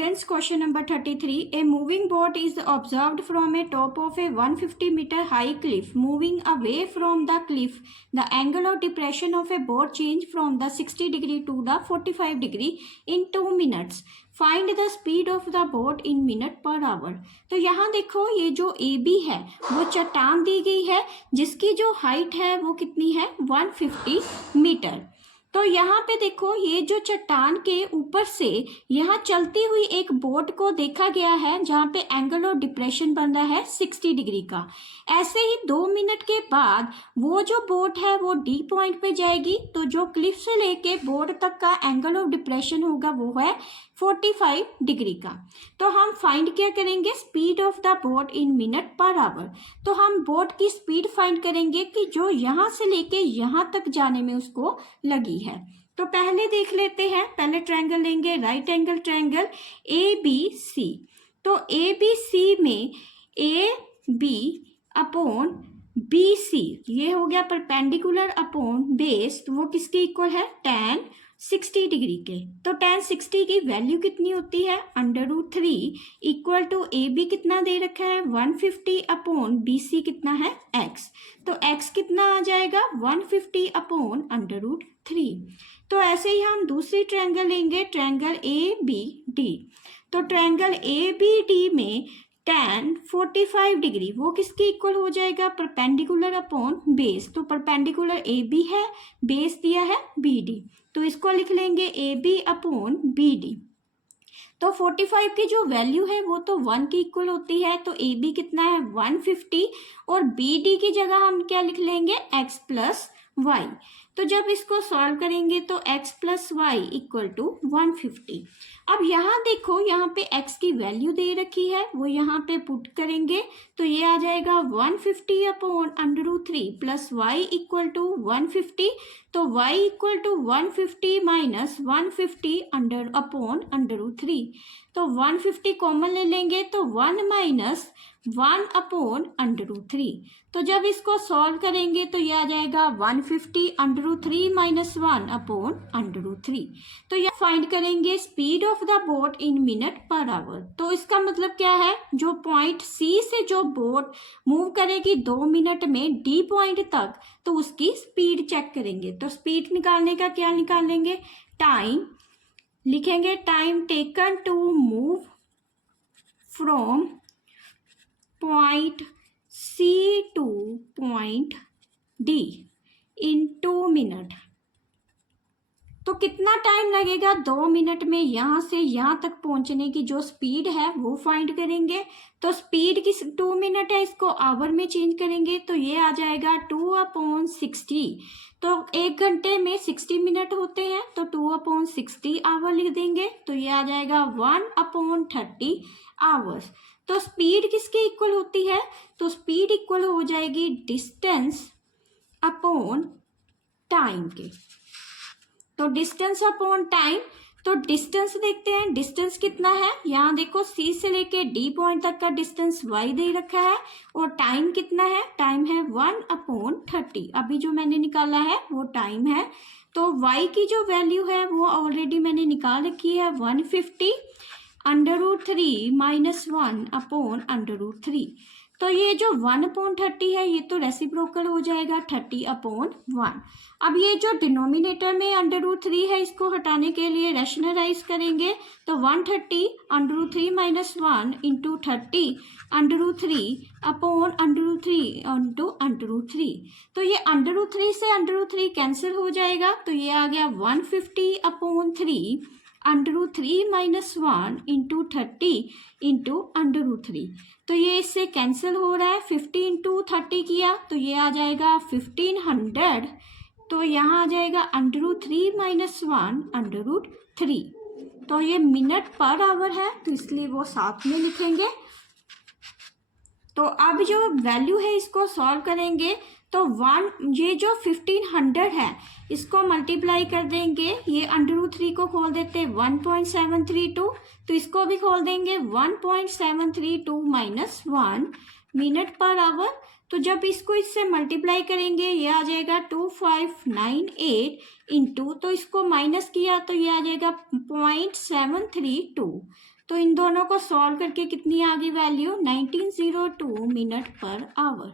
students, question number 33. A moving boat is observed from a top of a 150-meter high cliff. Moving away from the cliff, the angle of depression of a boat change from the 60 degree to the 45 degree in 2 minutes. Find the speed of the boat in minute per hour. तो यहाँ देखो ये जो ए B है वो चट्टान दी गई है जिसकी जो हाइट है वो कितनी है 150 मीटर। तो यहाँ पे देखो ये जो चट्टान के ऊपर से यहाँ चलती हुई एक बोट को देखा गया है जहाँ पे एंगल ऑफ डिप्रेशन बन रहा है 60 डिग्री का। ऐसे ही 2 मिनट के बाद वो जो बोट है वो डी पॉइंट पे जाएगी, तो जो क्लिफ से लेके बोट तक का एंगल ऑफ डिप्रेशन होगा वो है 45 डिग्री का। तो हम फाइंड क्या करेंगे, speed of the boat in minute per hour. तो हम बोट की स्पीड फाइंड करेंगे कि जो यहाँ से लेके यहाँ तक जाने में उसको लगी है। तो पहले देख लेते हैं, पहले ट्रायंगल लेंगे, right angle triangle A B C. तो ए बी सी में A B upon B C ये हो गया परपेंडिकुलर अपॉन बेस, तो वो किसके इक्वल है tan 60 डिग्री के। तो tan 60 की वैल्यू कितनी होती है √3 इक्वल टू ए बी कितना दे रखा है 150 अपॉन बी सी कितना है x। तो x कितना आ जाएगा 150 अपॉन √3। तो ऐसे ही हम दूसरी ट्रायंगल लेंगे, ट्रायंगल ए बी डी। तो ट्रायंगल ए बी डी में tan 45 डिग्री वो किसके इक्वल हो जाएगा परपेंडिकुलर अपॉन बेस। तो परपेंडिकुलर ए बी है, बेस दिया है बी डी, तो इसको लिख लेंगे A B upon B D. तो 45 की जो वैल्यू है वो तो 1 की इक्वल होती है, तो ए बी कितना है 150 और बी डी की जगह हम क्या लिख लेंगे x प्लस वाई। तो जब इसको सॉल्व करेंगे तो x plus Y equal to 150। अब यहाँ देखो यहाँ पे x की वैल्यू दे रखी है वो यहाँ पे पुट करेंगे तो ये आ जाएगा 150 upon √3 plus Y equal to 150। तो y equal to 150 minus 150 upon √3। तो 150 कॉमन ले लेंगे तो 1 माइनस 1 अपॉन √3। तो जब इसको सॉल्व करेंगे तो ये आ जाएगा 150 √3 माइनस 1 अपॉन √3। तो यह फाइंड करेंगे speed of the boat in minute per hour. तो इसका मतलब क्या है, जो पॉइंट सी से जो बोट मूव करेगी 2 मिनट में डी पॉइंट तक, तो उसकी स्पीड चेक करेंगे। तो स्पीड निकालने का क्या निकालेंगे, टाइम लिखेंगे, time taken to move from point C to point D in 2 minute. तो कितना टाइम लगेगा 2 मिनट में यहाँ से यहाँ तक पहुँचने की जो स्पीड है वो फाइंड करेंगे। तो स्पीड की 2 मिनट है, इसको आवर में चेंज करेंगे तो ये आ जाएगा 2/60। तो 1 घंटे में 60 मिनट होते हैं तो 2/60 आवर लिख देंगे तो ये आ जाएगा 1/30 आवर्स। तो स्पीड किसकी इक्वल होती है, तो स्पीड इक्वल हो जाएगी डिस्टेंस अपॉन टाइम के। तो डिस्टेंस अपॉन टाइम, तो डिस्टेंस देखते हैं, डिस्टेंस कितना है, यहाँ देखो सी से लेके डी पॉइंट तक का डिस्टेंस y दे रखा है और टाइम कितना है, टाइम है 1/30। अभी जो मैंने निकाला है वो टाइम है। तो y की जो वैल्यू है वो ऑलरेडी मैंने निकाल रखी है 150 √3 माइनस 1 अपॉन √3। तो ये जो 1/30 है ये तो रेसिप्रोकल हो जाएगा 30/1। अब ये जो डिनोमिनेटर में √3 है इसको हटाने के लिए रैशनलाइज करेंगे तो 130 √3 माइनस 1 इंटू 30 √3 अपॉन √3 √3। तो ये √3 से √3 कैंसिल हो जाएगा तो ये आ गया 150/3 √3 माइनस 1 इंटू 30 इंटू √3। तो ये इससे कैंसिल हो रहा है, 50 इंटू 30 किया तो ये आ जाएगा 1500। तो यहाँ आ जाएगा √3 माइनस 1 √3। तो ये मिनट पर आवर है तो इसलिए वो साथ में लिखेंगे। तो अब जो वैल्यू है इसको सॉल्व करेंगे तो ये जो 1500 है इसको मल्टीप्लाई कर देंगे, ये √3 को खोल देते 1.732 तो इसको भी खोल देंगे 1.732 माइनस 1 मिनट पर आवर। तो जब इसको इससे मल्टीप्लाई करेंगे ये आ जाएगा 2598 इंटू, तो इसको माइनस किया तो ये आ जाएगा 0.732। तो इन दोनों को सॉल्व करके कितनी आ गई वैल्यू 1902 मिनट पर आवर।